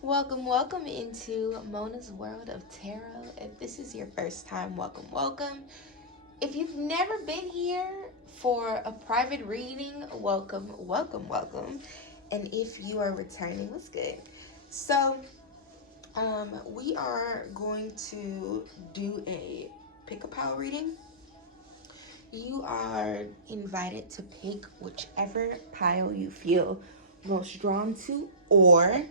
Welcome into Mona's World of Tarot. If this is your first time, welcome. If you've never been here for a private reading, welcome. And if you are returning, what's good? So, we are going to do a pick a pile reading. You are invited to pick whichever pile you feel most drawn to, or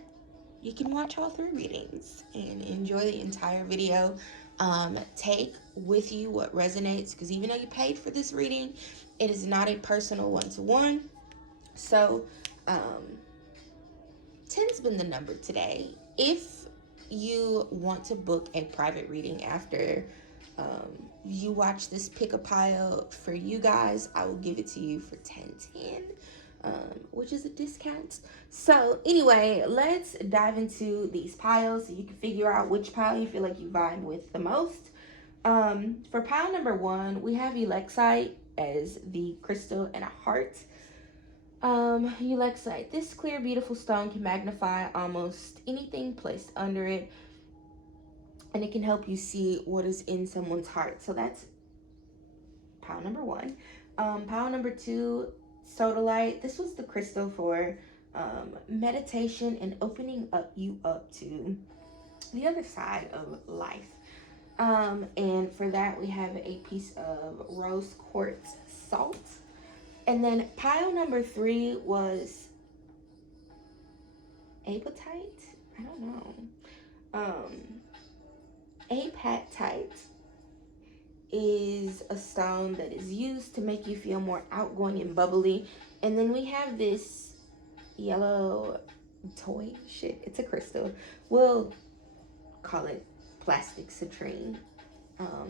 you can watch all three readings and enjoy the entire video. Take with you what resonates, because even though you paid for this reading, it is not a personal one-to-one. So, 10's been the number today. If you want to book a private reading after you watch this pick a pile for you guys, I will give it to you for 1010, which is a discount. So anyway, let's dive into these piles so you can figure out which pile you feel like you vibe with the most. For pile number 1, we have Elexite as the crystal and a heart. Elexite, this clear, beautiful stone can magnify almost anything placed under it, and it can help you see what is in someone's heart. So that's pile number 1. Pile number 2, Sodalite. This was the crystal for meditation and opening you up to the other side of life. And for that, we have a piece of rose quartz salt. And then pile number 3 was apatite. I don't know. Apatite is a stone that is used to make you feel more outgoing and bubbly. And then we have this yellow toy. It's a crystal. We'll call it plastic citrine.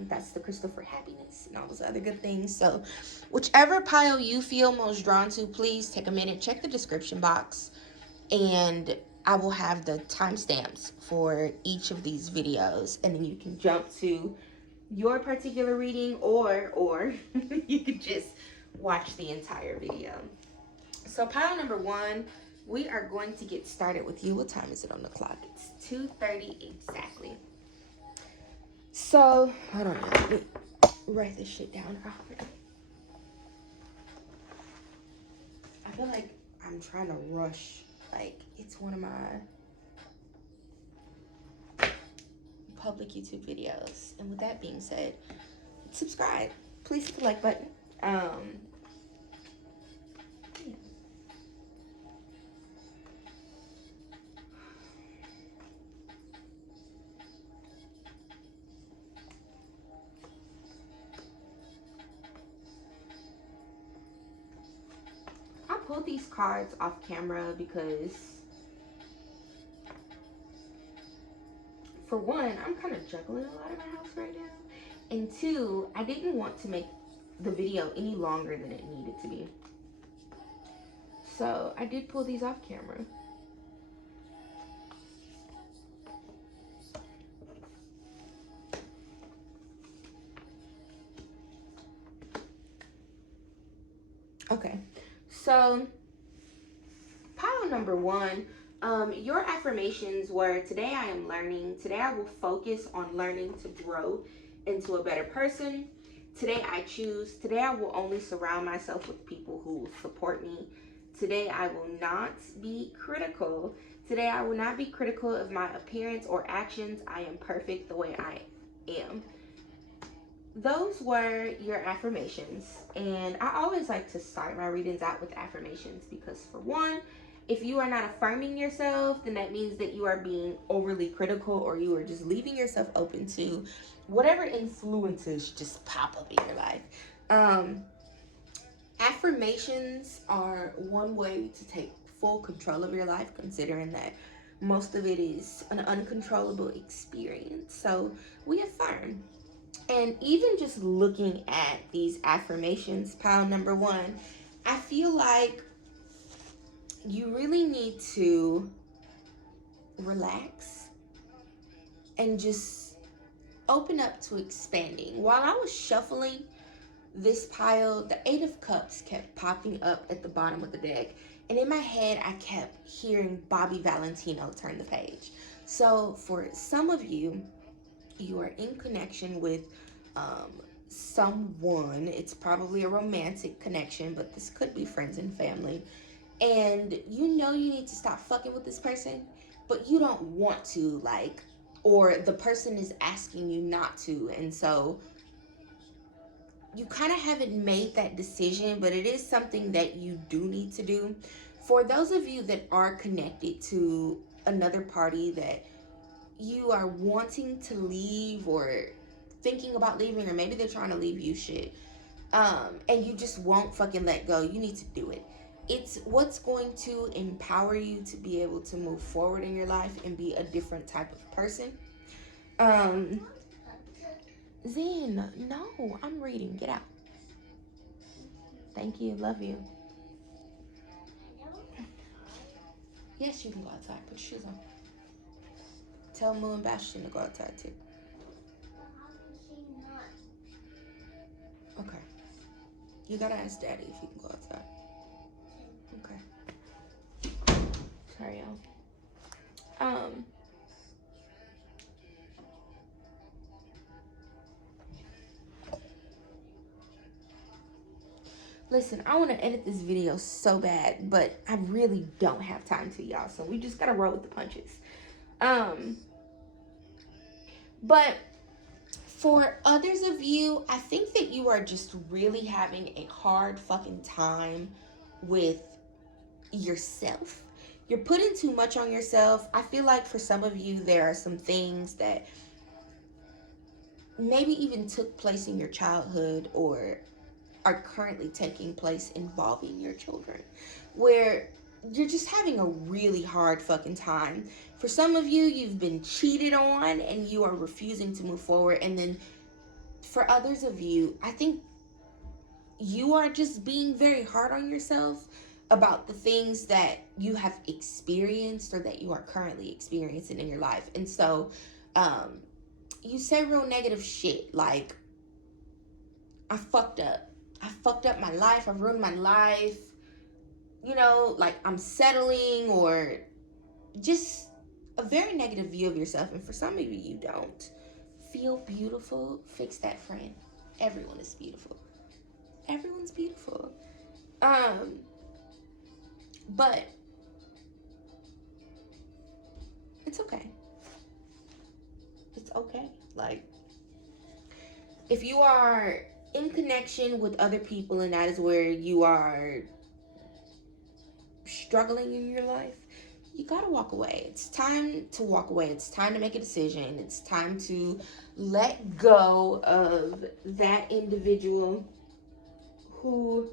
That's the crystal for happiness and all those other good things. So whichever pile you feel most drawn to, please take a minute, check the description box, and I will have the timestamps for each of these videos, and then you can jump to your particular reading, or you could just watch the entire video. So pile number 1, we are going to get started with you. What time is it on the clock? It's 2:30 exactly. So, hold on, let me write this shit down. I feel like I'm trying to rush. Like, it's one of my public YouTube videos. And with that being said, subscribe. Please hit the like button. Yeah. I pulled these cards off camera because, for one, I'm kind of juggling a lot in my house right now. And 2, I didn't want to make the video any longer than it needed to be. So I did pull these off camera. Okay, so pile number 1, your affirmations were: today I am learning. Today I will focus on learning to grow into a better person. Today I choose. Today I will only surround myself with people who will support me. Today I will not be critical. Today I will not be critical of my appearance or actions. I am perfect the way I am. Those were your affirmations, and I always like to start my readings out with affirmations because, for one, if you are not affirming yourself, then that means that you are being overly critical, or you are just leaving yourself open to whatever influences just pop up in your life. Affirmations are one way to take full control of your life, considering that most of it is an uncontrollable experience. So we affirm. And even just looking at these affirmations, pile number 1, I feel like you really need to relax and just open up to expanding. While I was shuffling this pile, the 8 of Cups kept popping up at the bottom of the deck. And in my head, I kept hearing Bobby Valentino turn the page. So for some of you, you are in connection with um, someone. It's probably a romantic connection, but this could be friends and family. And you know you need to stop fucking with this person, but you don't want to, like, or the person is asking you not to. And so you kind of haven't made that decision, but it is something that you do need to do. For those of you that are connected to another party that you are wanting to leave or thinking about leaving, or maybe they're trying to leave you shit, and you just won't fucking let go, you need to do it. It's what's going to empower you to be able to move forward in your life and be a different type of person. um Zen, no, I'm reading. Get out. Thank you. Love you. Yes, you can go outside. Put your shoes on. Tell Moo and Bastion to go outside too. Okay. You gotta ask Daddy if he can go outside. Okay. Sorry, y'all. Listen, I want to edit this video so bad, but I really don't have time to, y'all. So we just gotta roll with the punches. But for others of you, I think that you are just really having a hard fucking time with yourself. You're putting too much on yourself. I feel like for some of you, there are some things that maybe even took place in your childhood or are currently taking place involving your children, where you're just having a really hard fucking time. For some of you, you've been cheated on and you are refusing to move forward. And then for others of you, I think you are just being very hard on yourself about the things that you have experienced or that you are currently experiencing in your life. And so you say real negative shit like, I fucked up. I fucked up my life. I've ruined my life. You know, like I'm settling, or just a very negative view of yourself. And for some of you, you don't. Feel beautiful. Fix that, friend. Everyone is beautiful. Everyone's beautiful. But it's okay. It's okay. Like, if you are in connection with other people and that is where you are struggling in your life, you gotta walk away. It's time to walk away. It's time to make a decision. It's time to let go of that individual who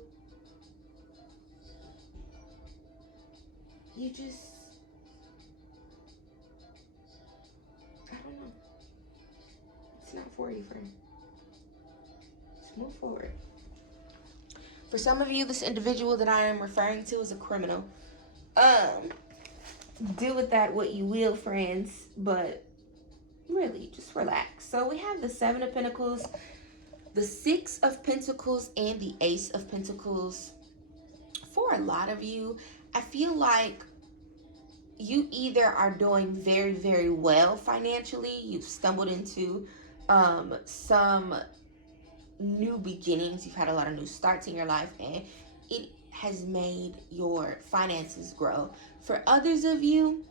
you just, I don't know. It's not for you, friend. Just move forward. For some of you, this individual that I am referring to is a criminal. Do with that what you will, friends, but really, just relax. So we have the Seven of Pentacles, the Six of Pentacles, and the Ace of Pentacles. For a lot of you, I feel like you either are doing very, very well financially. You've stumbled into some new beginnings. You've had a lot of new starts in your life, and it has made your finances grow. For others of you,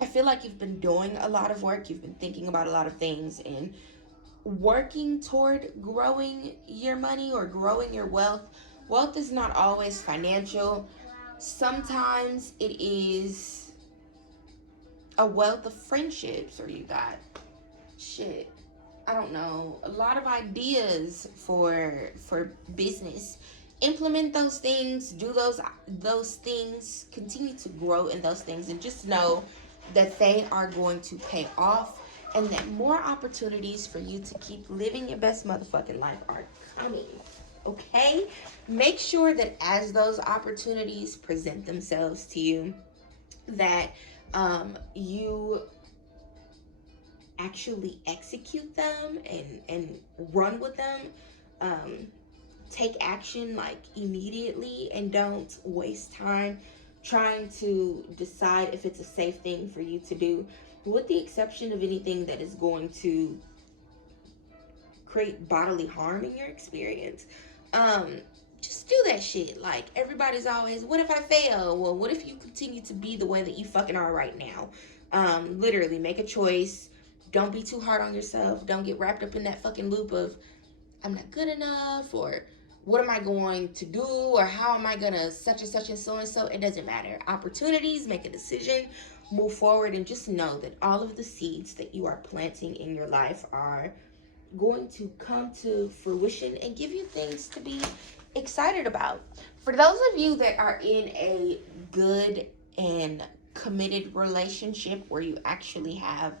I feel like you've been doing a lot of work. You've been thinking about a lot of things and working toward growing your money or growing your wealth. Wealth is not always financial. Sometimes it is a wealth of friendships, or you got shit, I don't know, a lot of ideas for business. Implement those things, do those things, continue to grow in those things, and just know that they are going to pay off, and that more opportunities for you to keep living your best motherfucking life are coming. Okay? Make sure that as those opportunities present themselves to you, that you actually execute them and run with them. Take action like immediately, and don't waste time trying to decide if it's a safe thing for you to do, with the exception of anything that is going to create bodily harm in your experience. Um, just do that shit. Like, everybody's always, what if I fail? Well, what if you continue to be the way that you fucking are right now? Literally, make a choice. Don't be too hard on yourself. Don't get wrapped up in that fucking loop of, I'm not good enough, or what am I going to do, or how am I gonna such and such and so and so. It doesn't matter. Opportunities, make a decision, move forward, and just know that all of the seeds that you are planting in your life are going to come to fruition and give you things to be excited about. For those of you that are in a good and committed relationship where you actually have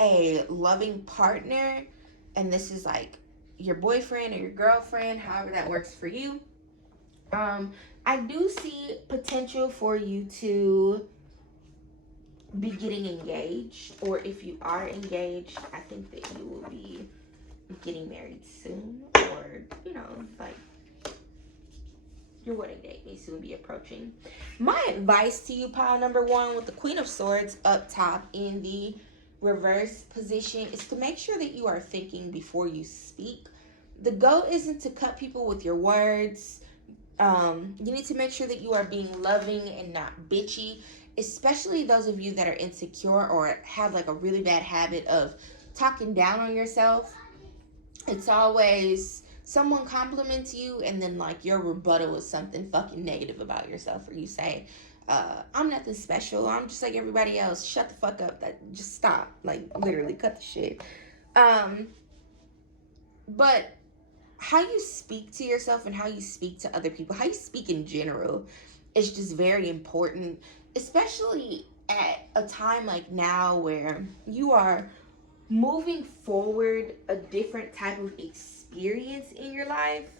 a loving partner, and this is like your boyfriend or your girlfriend, however that works for you, I do see potential for you to be getting engaged, or if you are engaged, I think that you will be getting married soon, or like your wedding date may soon be approaching. My advice to you, pile number one, with the Queen of Swords up top in the reverse position, is to make sure that you are thinking before you speak. The goal isn't to cut people with your words. You need to make sure that you are being loving and not bitchy, especially those of you that are insecure or have like a really bad habit of talking down on yourself. It's always someone compliments you and then like your rebuttal is something fucking negative about yourself, or you say, I'm nothing special, I'm just like everybody else, shut the fuck up, that just stop, like literally cut the shit. But how you speak to yourself and how you speak to other people, how you speak in general, is just very important, especially at a time like now where you are moving forward a different type of experience in your life,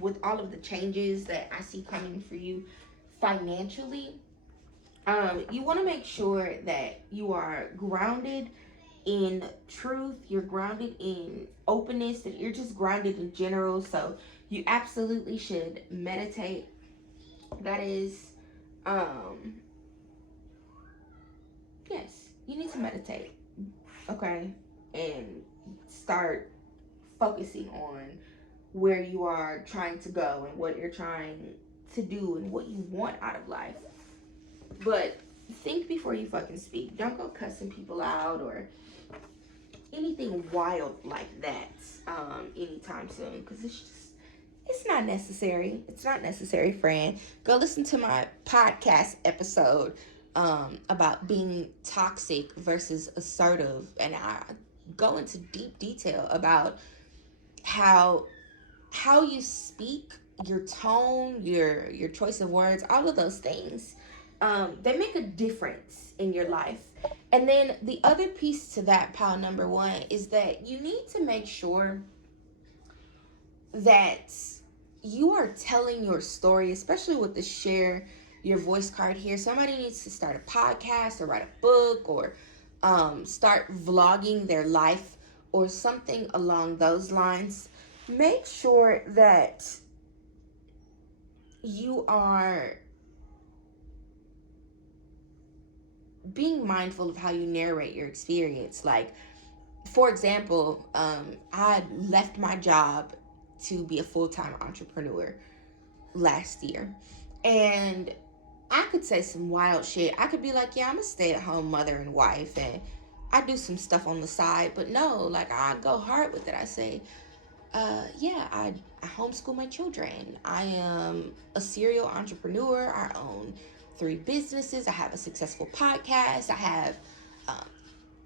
with all of the changes that I see coming for you financially. You want to make sure that you are grounded in truth, you're grounded in openness, that you're just grounded in general. So you absolutely should meditate. That is, yes, you need to meditate, okay? And start focusing on where you are trying to go and what you're trying to do and what you want out of life. But think before you fucking speak. Don't go cussing people out or anything wild like that anytime soon, because it's not necessary. It's not necessary, friend. Go listen to my podcast episode about being toxic versus assertive, and I go into deep detail about how you speak, your tone, your choice of words, all of those things, they make a difference in your life. And then the other piece to that, pile number one, is that you need to make sure that you are telling your story, especially with the share your voice card here. Somebody needs to start a podcast or write a book or start vlogging their life or something along those lines. Make sure that you are being mindful of how you narrate your experience. Like, for example, I left my job to be a full-time entrepreneur last year, and I could say some wild shit. I could be like, yeah, I'm a stay-at-home mother and wife, and I do some stuff on the side, but no, like, I go hard with it. I say, yeah, I homeschool my children. I am a serial entrepreneur. I own 3 businesses. I have a successful podcast. I have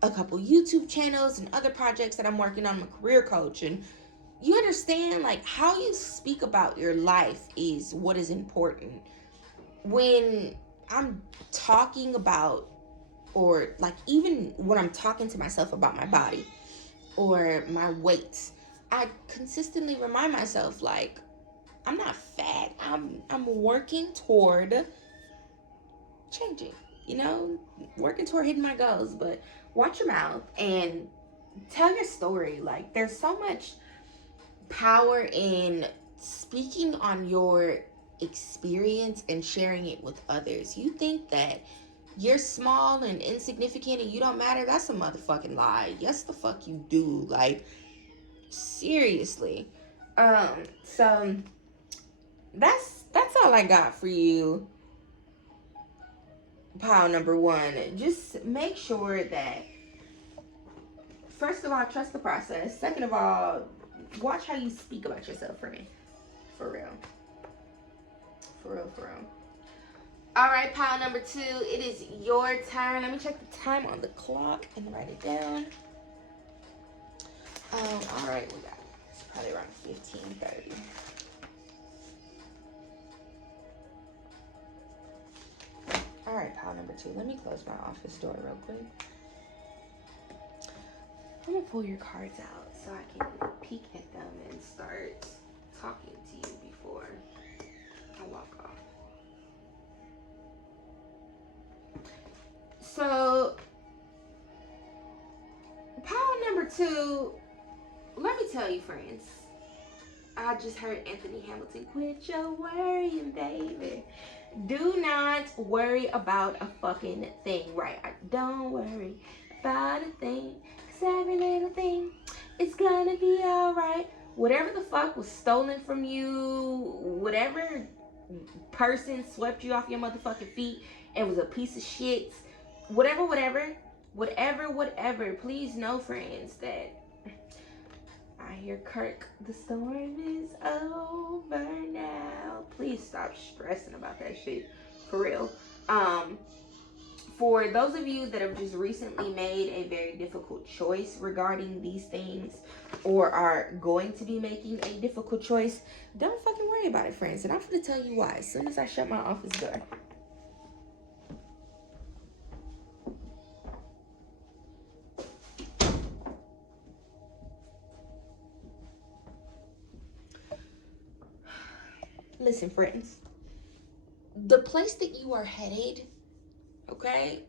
a couple YouTube channels and other projects that I'm working on. I'm a career coach. And you understand, like, how you speak about your life is what is important. When I'm talking about, or like even when I'm talking to myself about my body or my weight, I consistently remind myself, like, I'm not fat. I'm working toward changing, working toward hitting my goals. But watch your mouth and tell your story. Like, there's so much power in speaking on your experience and sharing it with others. You think that you're small and insignificant and you don't matter? That's a motherfucking lie. Yes, the fuck you do. Like, seriously. So that's all I got for you. Pile number one. Just make sure that, first of all, trust the process. Second of all, watch how you speak about yourself, friend. For real. For real, for real. All right, pile number two. It is your turn. Let me check the time on the clock and write it down. All right, we got it. It's probably around 15:30. All right, pile number two. Let me close my office door real quick. I'm gonna pull your cards out so I can peek at them and start talking to you before I walk off. So, pile number two, let me tell you, friends. I just heard Anthony Hamilton, quit your worrying, baby. Do not worry about a fucking thing, right? Don't worry about a thing, 'cause every little thing is gonna be alright. Whatever the fuck was stolen from you, whatever person swept you off your motherfucking feet and was a piece of shit, whatever, please know, friends, that I hear Kirk, the storm is over now. Please stop stressing about that shit. For real. For those of you that have just recently made a very difficult choice regarding these things, or are going to be making a difficult choice, don't fucking worry about it, friends. And I'm gonna tell you why as soon as I shut my office door. Listen, friends, the place that you are headed, okay,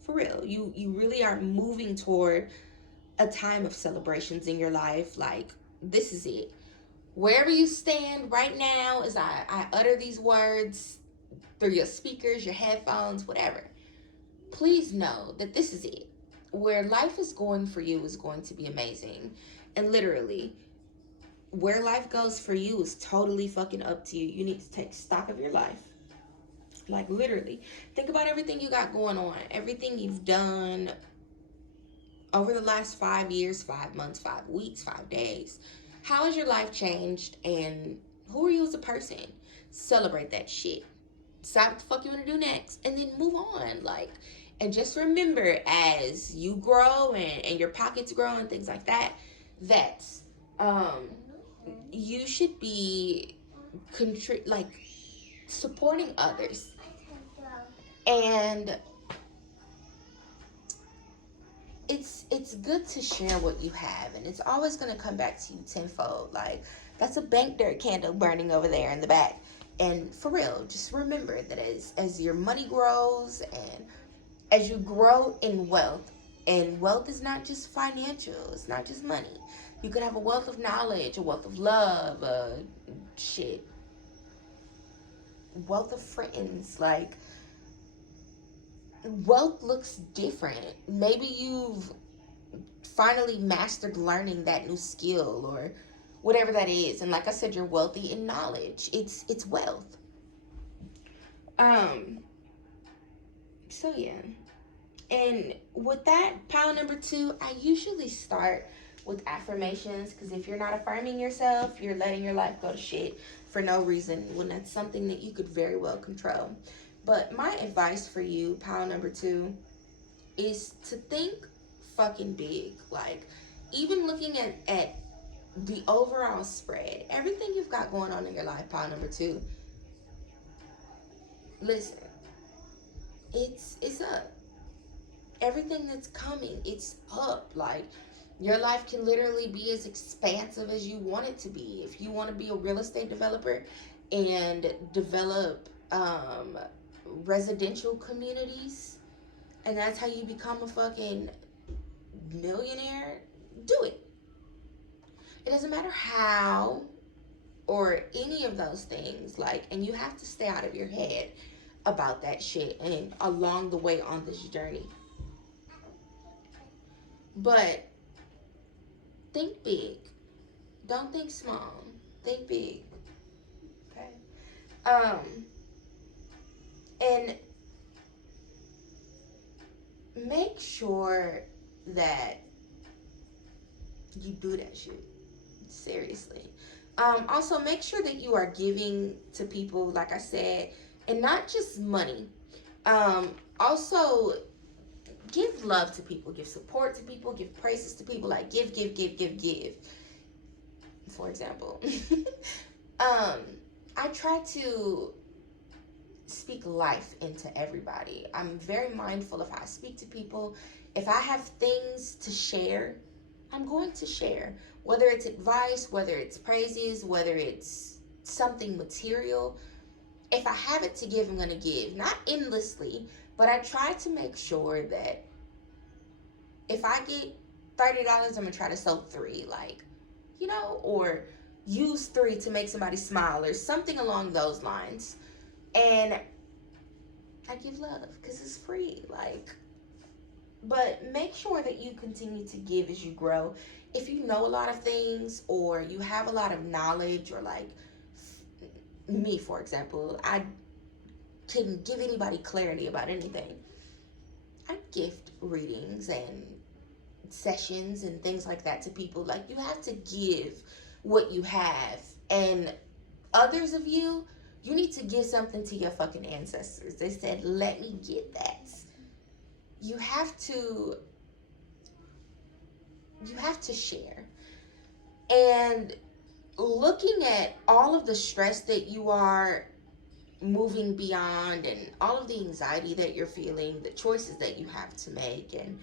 for real, you really are moving toward a time of celebrations in your life. Like, this is it. Wherever you stand right now, as I utter these words through your speakers, your headphones, whatever, please know that this is it. Where life is going for you is going to be amazing. And literally, where life goes for you is totally fucking up to you. You need to take stock of your life. Like, literally. Think about everything you got going on. Everything you've done over the last 5 years, 5 months, 5 weeks, 5 days. How has your life changed? And who are you as a person? Celebrate that shit. Decide what the fuck you want to do next. And then move on. Like, and just remember, as you grow and your pockets grow and things like that, that you should be supporting others. And it's good to share what you have, and it's always going to come back to you tenfold. Like, that's a bank dirt candle burning over there in the back. And for real, just remember that as your money grows and as you grow in wealth, and wealth is not just financial, it's not just money. You could have a wealth of knowledge, a wealth of love, wealth of friends. Like, wealth looks different. Maybe you've finally mastered learning that new skill or whatever that is, and like I said, you're wealthy in knowledge. It's wealth. So yeah. And with that, pile number two, I usually start with affirmations, because if you're not affirming yourself, you're letting your life go to shit for no reason, when that's something that you could very well control. But my advice for you, pile number two, is to think fucking big. Like, even looking at the overall spread, everything you've got going on in your life, pile number two, listen, it's up. Everything that's coming, it's up. Like, your life can literally be as expansive as you want it to be. If you want to be a real estate developer and develop residential communities, and that's how you become a fucking millionaire, do it. It doesn't matter how, or any of those things. Like, and you have to stay out of your head about that shit and along the way on this journey. But think big. Don't think small. Think big. Okay. And make sure that you do that shit. Seriously. Also, make sure that you are giving to people, like I said, and not just money. Also, give love to people, give support to people, give praises to people. Like, give. For example, I try to speak life into everybody. I'm very mindful of how I speak to people. If I have things to share, I'm going to share. Whether it's advice, whether it's praises, whether it's something material. If I have it to give, I'm going to give. Not endlessly, but I try to make sure that if I get $30, I'm going to try to sell 3. Like, you know, or use 3 to make somebody smile or something along those lines. And I give love because it's free. Like, but make sure that you continue to give as you grow. If you know a lot of things or you have a lot of knowledge, or like me, for example, I can give anybody clarity about anything. I gift readings and sessions and things like that to people. Like, you have to give what you have. And others of you, you need to give something to your fucking ancestors. They said, let me get that. You have to share. And looking at all of the stress that you are moving beyond, and all of the anxiety that you're feeling, the choices that you have to make, and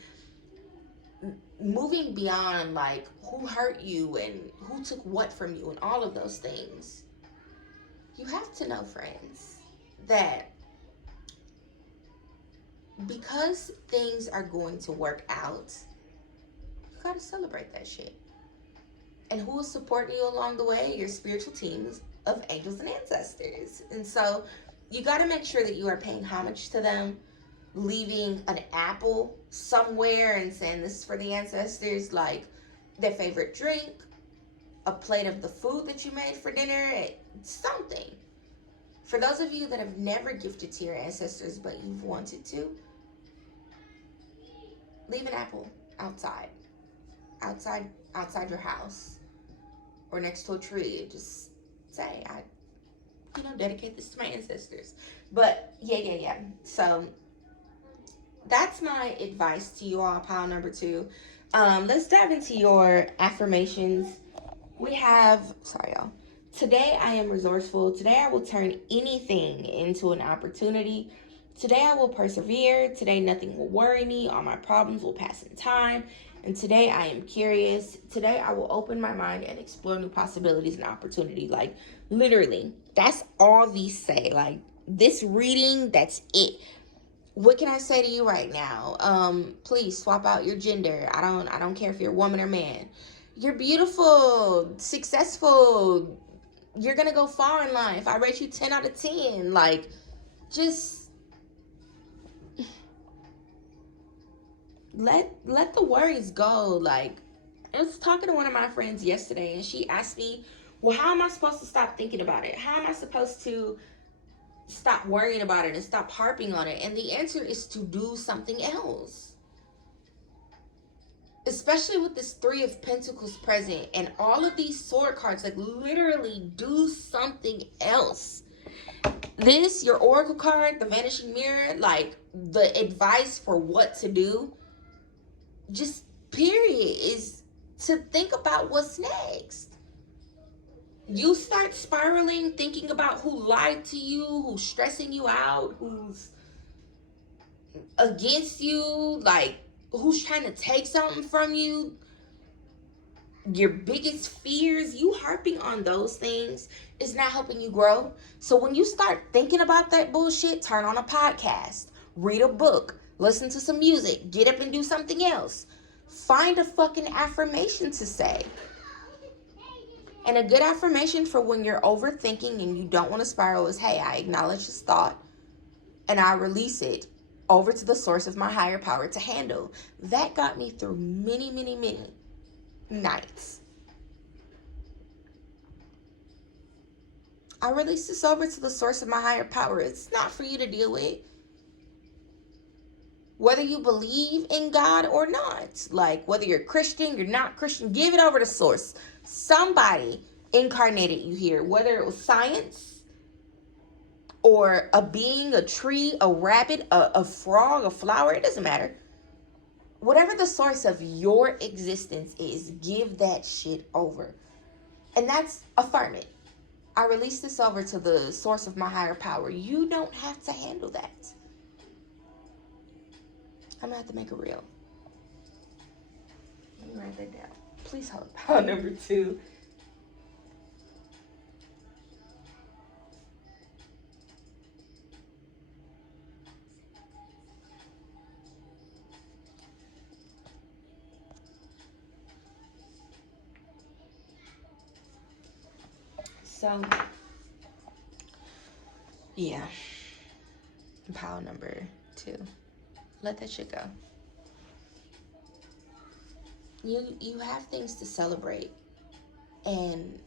moving beyond, like, who hurt you and who took what from you and all of those things, you have to know, friends, that because things are going to work out, you gotta celebrate that shit. And who will support you along the way? Your spiritual teams of angels and ancestors. And so you gotta make sure that you are paying homage to them, leaving an apple somewhere and saying this is for the ancestors, like their favorite drink, a plate of the food that you made for dinner, something. For those of you that have never gifted to your ancestors but you've wanted to, leave an apple outside your house or next to a tree, and just say, I dedicate this to my ancestors. But yeah. So that's my advice to you all, pile number 2. Let's dive into your affirmations. We have, sorry y'all. Today I am resourceful. Today I will turn anything into an opportunity. Today I will persevere. Today nothing will worry me. All my problems will pass in time. And today I am curious. Today I will open my mind and explore new possibilities and opportunity. Like, literally, that's all these say. Like, this reading, that's it. What can I say to you right now? Please swap out your gender. I don't care if you're a woman or man. You're beautiful, successful. You're gonna go far in life. I rate you 10 out of 10. Like, just let the worries go. Like, I was talking to one of my friends yesterday, and she asked me, well, how am I supposed to stop thinking about it? How am I supposed to stop worrying about it and stop harping on it? And the answer is to do something else. Especially with this 3 of Pentacles present and all of these sword cards. Like, literally do something else. This, your oracle card, the vanishing mirror, like, the advice for what to do, just period, is to think about what's next. You start spiraling, thinking about who lied to you, who's stressing you out, who's against you, like, who's trying to take something from you, your biggest fears. You harping on those things is not helping you grow. So when you start thinking about that bullshit, turn on a podcast, read a book, listen to some music, get up and do something else. Find a fucking affirmation to say. And a good affirmation for when you're overthinking and you don't want to spiral is, hey, I acknowledge this thought and I release it over to the source of my higher power to handle. That got me through many, many, many nights. I release this over to the source of my higher power. It's not for you to deal with. Whether you believe in God or not, like whether you're Christian, you're not Christian, give it over to source. Somebody incarnated you here, whether it was science or a being, a tree, a rabbit, a frog, a flower, it doesn't matter. Whatever the source of your existence is, give that shit over. And that's affirm it. I release this over to the source of my higher power. You don't have to handle that. I'm gonna have to make it real. Let me write that down. Please hold power number 2. So, yeah. Power number 2. Let that shit go. You have things to celebrate. And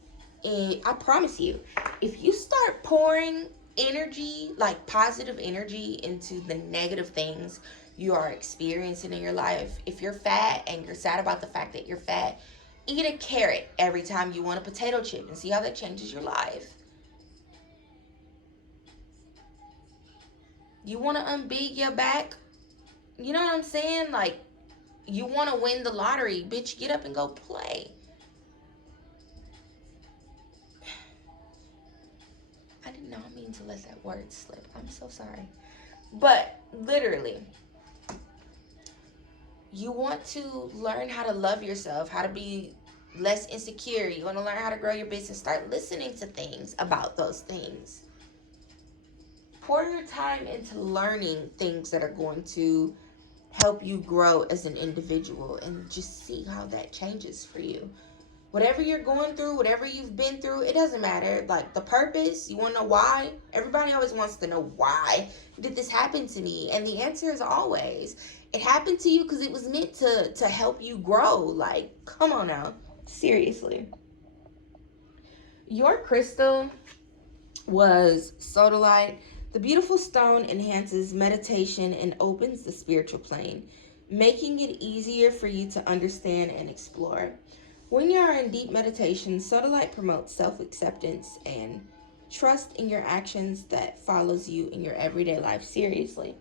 I promise you, if you start pouring energy, like positive energy, into the negative things you are experiencing in your life, if you're fat and you're sad about the fact that you're fat, eat a carrot every time you want a potato chip and see how that changes your life. You want to unbig your back? You know what I'm saying? Like, you want to win the lottery, bitch, get up and go play. I did not mean to let that word slip. I'm so sorry. But literally, you want to learn how to love yourself, how to be less insecure. You want to learn how to grow your business. Start listening to things about those things. Pour your time into learning things that are going to help you grow as an individual, and just see how that changes for you. Whatever you're going through, whatever you've been through, it doesn't matter. Like, the purpose, you want to know why? Everybody always wants to know, why did this happen to me? And the answer is always, it happened to you because it was meant to help you grow. Like, come on now. Seriously. Your crystal was sodalite. The beautiful stone enhances meditation and opens the spiritual plane, making it easier for you to understand and explore. When you are in deep meditation, sodalite promotes self-acceptance and trust in your actions that follows you in your everyday life. Seriously.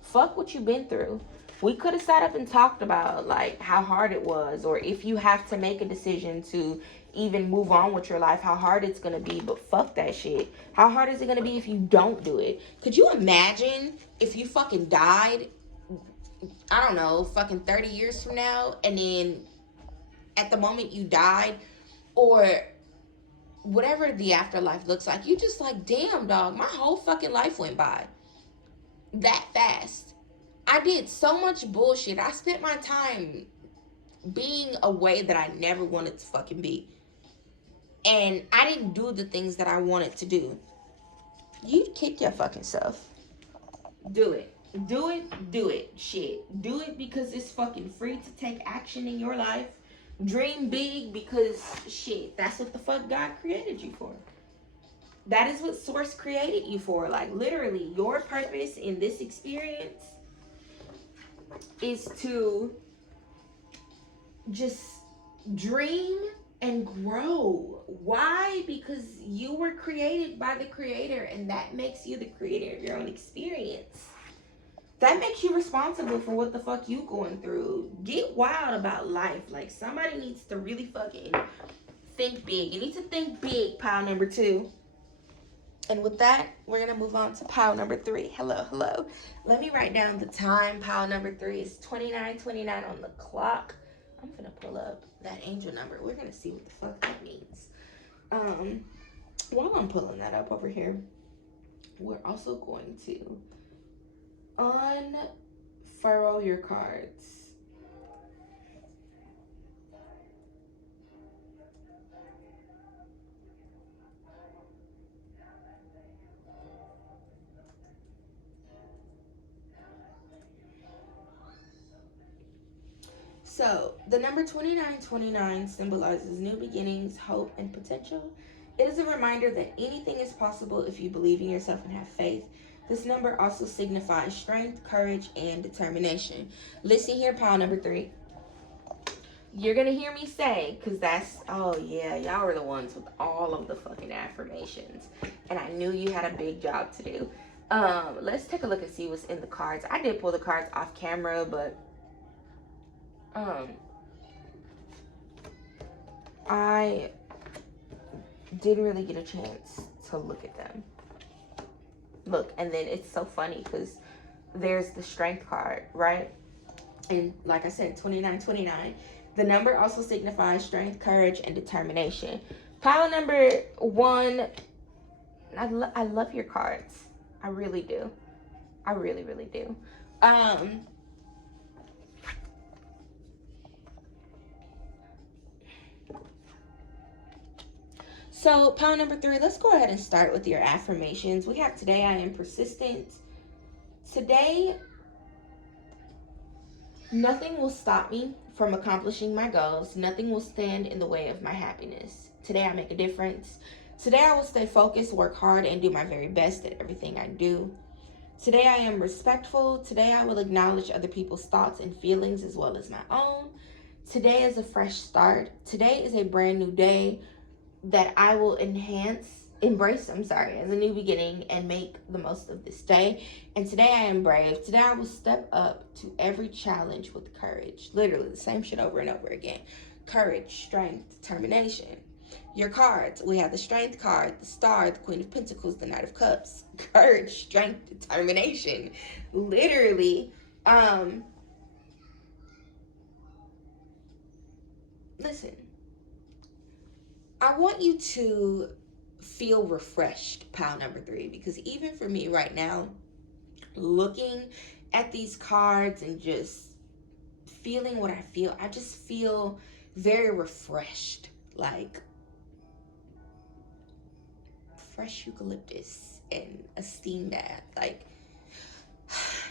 Fuck what you've been through. We could have sat up and talked about, like, how hard it was, or if you have to make a decision to even move on with your life, how hard it's gonna be. But fuck that shit. How hard is it gonna be if you don't do it? Could you imagine if you fucking died, I don't know, fucking 30 years from now, and then at the moment you died, or whatever the afterlife looks like, you just like, damn, dog, my whole fucking life went by that fast. I did so much bullshit. I spent my time being a way that I never wanted to fucking be. And I didn't do the things that I wanted to do. You'd kick your fucking self. Do it. Do it. Do it. Shit. Do it because it's fucking free to take action in your life. Dream big because, shit, that's what the fuck God created you for. That is what Source created you for. Like, literally, your purpose in this experience is to just dream and grow. Why? Because you were created by the Creator, and that makes you the creator of your own experience. That makes you responsible for what the fuck you going through. Get wild about life. Like, somebody needs to really fucking think big. You need to think big, pile number 2. And with that, we're going to move on to pile number 3. Hello, hello. Let me write down the time. Pile number 3 is 29:29 on the clock. I'm going to pull up that angel number. We're going to see what the fuck that means. While I'm pulling that up over here, we're also going to unfurrow your cards. So, the number 2929 symbolizes new beginnings, hope, and potential. It is a reminder that anything is possible if you believe in yourself and have faith. This number also signifies strength, courage, and determination. Listen here, pile number 3. You're going to hear me say, because oh yeah, y'all are the ones with all of the fucking affirmations. And I knew you had a big job to do. Let's take a look and see what's in the cards. I did pull the cards off camera, but I didn't really get a chance to look at them. Look, and then it's so funny because there's the strength card, right? And like I said, 2929. The number also signifies strength, courage, and determination. Pile number 1, I love your cards. I really do. I really, really do. So, pile number 3, let's go ahead and start with your affirmations. We have today, I am persistent. Today, nothing will stop me from accomplishing my goals. Nothing will stand in the way of my happiness. Today, I make a difference. Today, I will stay focused, work hard, and do my very best at everything I do. Today, I am respectful. Today, I will acknowledge other people's thoughts and feelings as well as my own. Today is a fresh start. Today is a brand new day that I will embrace, as a new beginning and make the most of this day. And today I am brave. Today I will step up to every challenge with courage. Literally the same shit over and over again. Courage, strength, determination. Your cards, we have the strength card, the star, the Queen of Pentacles, the Knight of Cups. Courage, strength, determination. Literally, listen, I want you to feel refreshed, pile number 3, because even for me right now, looking at these cards and just feeling what I feel, I just feel very refreshed, like fresh eucalyptus and a steam bath, like,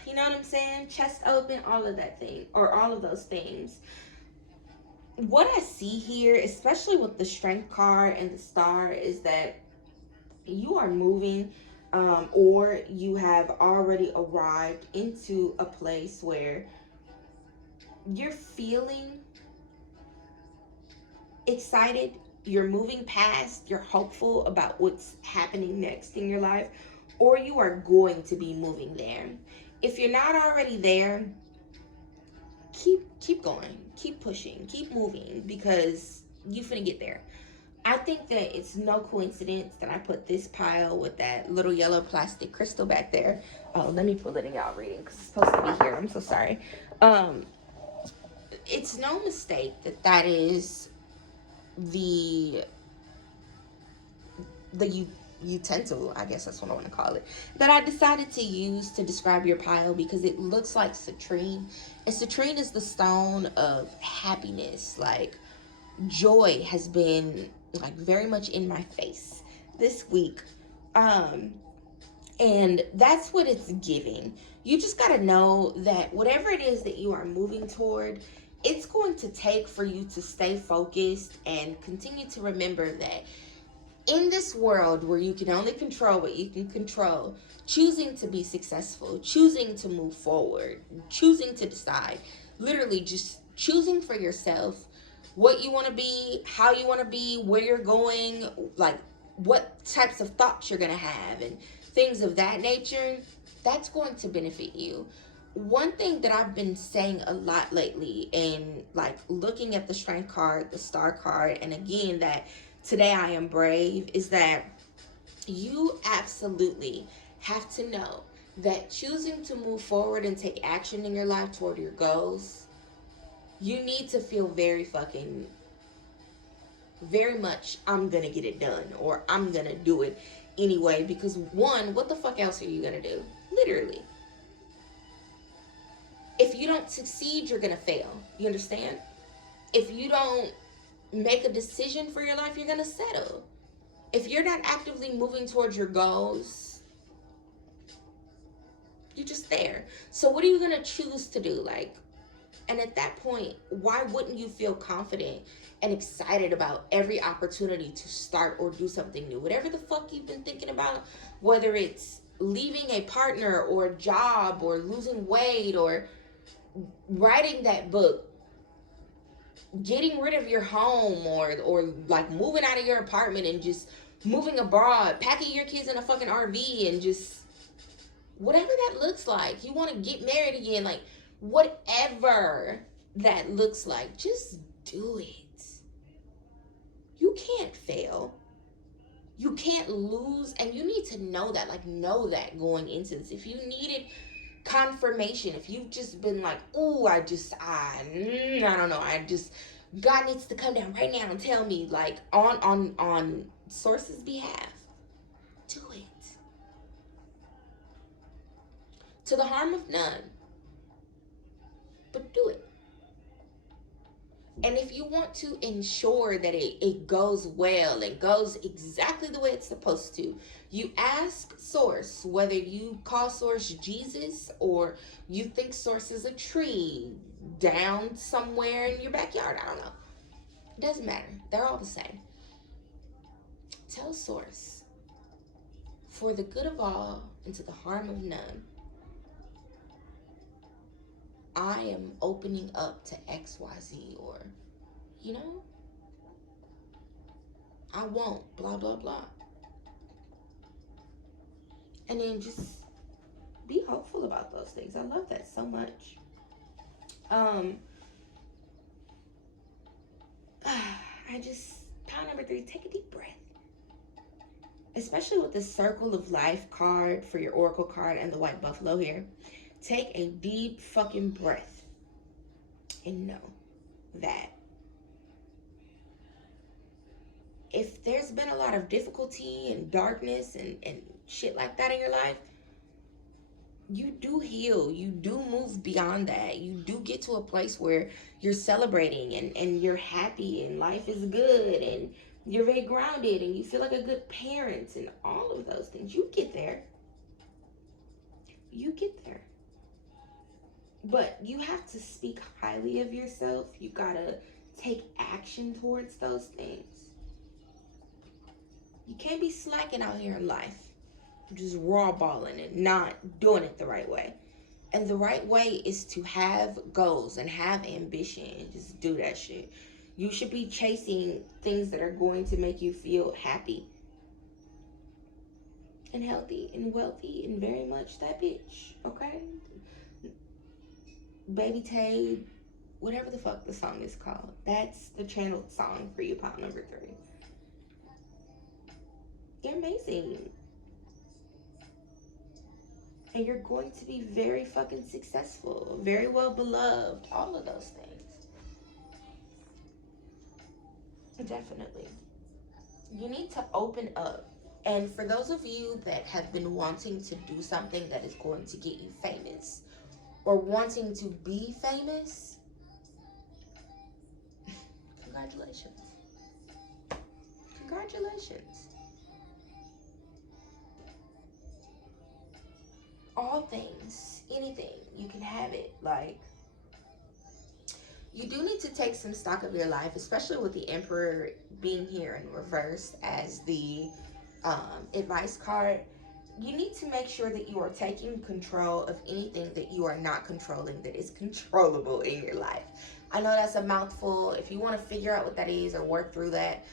you know what I'm saying? Chest open, all of that thing, or all of those things. What I see here, especially with the strength card and the star, is that you are moving, or you have already arrived into a place where you're feeling excited, you're moving past, you're hopeful about what's happening next in your life, or you are going to be moving there. If you're not already there, keep going, keep pushing, keep moving, because you finna get there. I think that it's no coincidence that I put this pile with that little yellow plastic crystal back there. Oh, let me pull it in y'all reading because it's supposed to be here. I'm so sorry. It's no mistake that is the utensil, I guess that's what I want to call it, that I decided to use to describe your pile, because it looks like citrine, and citrine is the stone of happiness. Like, joy has been like very much in my face this week, and that's what it's giving. You just got to know that whatever it is that you are moving toward, it's going to take for you to stay focused and continue to remember that in this world where you can only control what you can control, choosing to be successful, choosing to move forward, choosing to decide, literally just choosing for yourself what you want to be, how you want to be, where you're going, like what types of thoughts you're going to have and things of that nature, that's going to benefit you. One thing that I've been saying a lot lately, and like looking at the strength card, the star card, and again that today I am brave, is that you absolutely have to know that choosing to move forward and take action in your life toward your goals, you need to feel very much, I'm gonna get it done, or I'm gonna do it anyway, because one, what the fuck else are you gonna do? Literally. If you don't succeed, you're gonna fail. You understand? If you don't make a decision for your life, you're gonna settle. If you're not actively moving towards your goals, you're just there. So what are you gonna choose to do? Like, And at that point, why wouldn't you feel confident and excited about every opportunity to start or do something new? Whatever the fuck you've been thinking about, whether it's leaving a partner or a job or losing weight or writing that book, getting rid of your home, or like moving out of your apartment and just moving abroad, packing your kids in a fucking RV and just whatever that looks like. You want to get married again, like whatever that looks like, just do it. You can't fail. You can't lose, and you need to know that, like know that going into this. If you needed confirmation, if you've just been like, oh, I don't know, God needs to come down right now and tell me, like on source's behalf, do it. To the harm of none, but do it. And if you want to ensure that it goes well and goes exactly the way it's supposed to, you ask Source, whether you call Source Jesus or you think Source is a tree down somewhere in your backyard. I don't know. It doesn't matter. They're all the same. Tell Source, for the good of all and to the harm of none, I am opening up to XYZ, or, you know, I won't, blah, blah, blah. And then just be hopeful about those things. I love that so much. Pound number 3, take a deep breath. Especially with the Circle of Life card for your Oracle card and the White Buffalo here. Take a deep fucking breath and know that if there's been a lot of difficulty and darkness and shit like that in your life, you do heal. You do move beyond that. You do get to a place where you're celebrating and you're happy and life is good and you're very grounded and you feel like a good parent and all of those things. You get there. You get there. But you have to speak highly of yourself. You gotta take action towards those things. You can't be slacking out here in life, just raw balling and not doing it the right way. And the right way is to have goals and have ambition and just do that shit. You should be chasing things that are going to make you feel happy and healthy and wealthy and very much that bitch, okay? Baby Tay, whatever the fuck the song is called. That's the channeled song for you, pound number 3. You're amazing. And you're going to be very fucking successful, very well beloved, all of those things. Definitely. You need to open up. And for those of you that have been wanting to do something that is going to get you famous, or wanting to be famous, congratulations. Congratulations. All things, anything, you can have it. Like, you do need to take some stock of your life, especially with the Emperor being here in reverse as the advice card. You need to make sure that you are taking control of anything that you are not controlling that is controllable in your life. I know that's a mouthful. If you want to figure out what that is or work through that,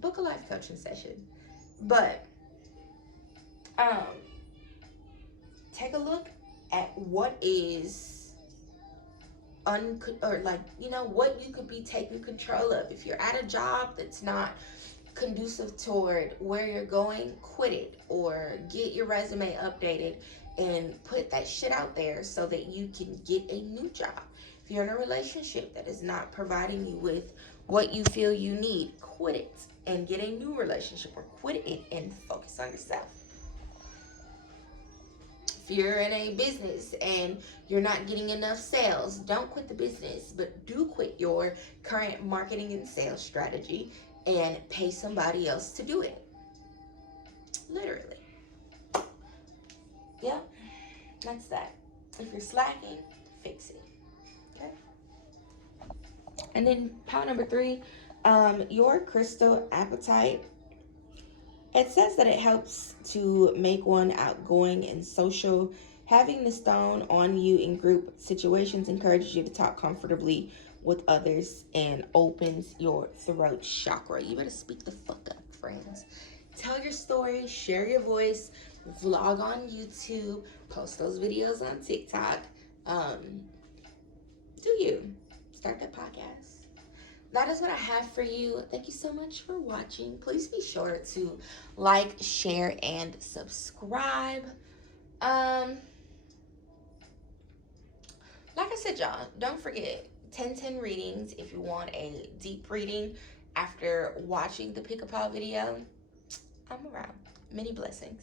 book a life coaching session. But take a look at what is what you could be taking control of. If you're at a job that's not conducive toward where you're going, quit it, or get your resume updated and put that shit out there so that you can get a new job. If you're in a relationship that is not providing you with what you feel you need, quit it and get a new relationship, or quit it and focus on yourself. If you're in a business and you're not getting enough sales, don't quit the business, but do quit your current marketing and sales strategy and pay somebody else to do it. Literally. Yeah, that's that. If you're slacking, fix it. And then pile number 3, your crystal appetite. It says that it helps to make one outgoing and social. Having the stone on you in group situations encourages you to talk comfortably with others and opens your throat chakra. You better speak the fuck up, friends. Tell your story, share your voice, vlog on YouTube, post those videos on TikTok. Do you start that podcast? That is what I have for you. Thank you so much for watching. Please be sure to like, share, and subscribe. Like I said, y'all, don't forget 10-10 readings if you want a deep reading after watching the pick a paw video. I'm around. Many blessings.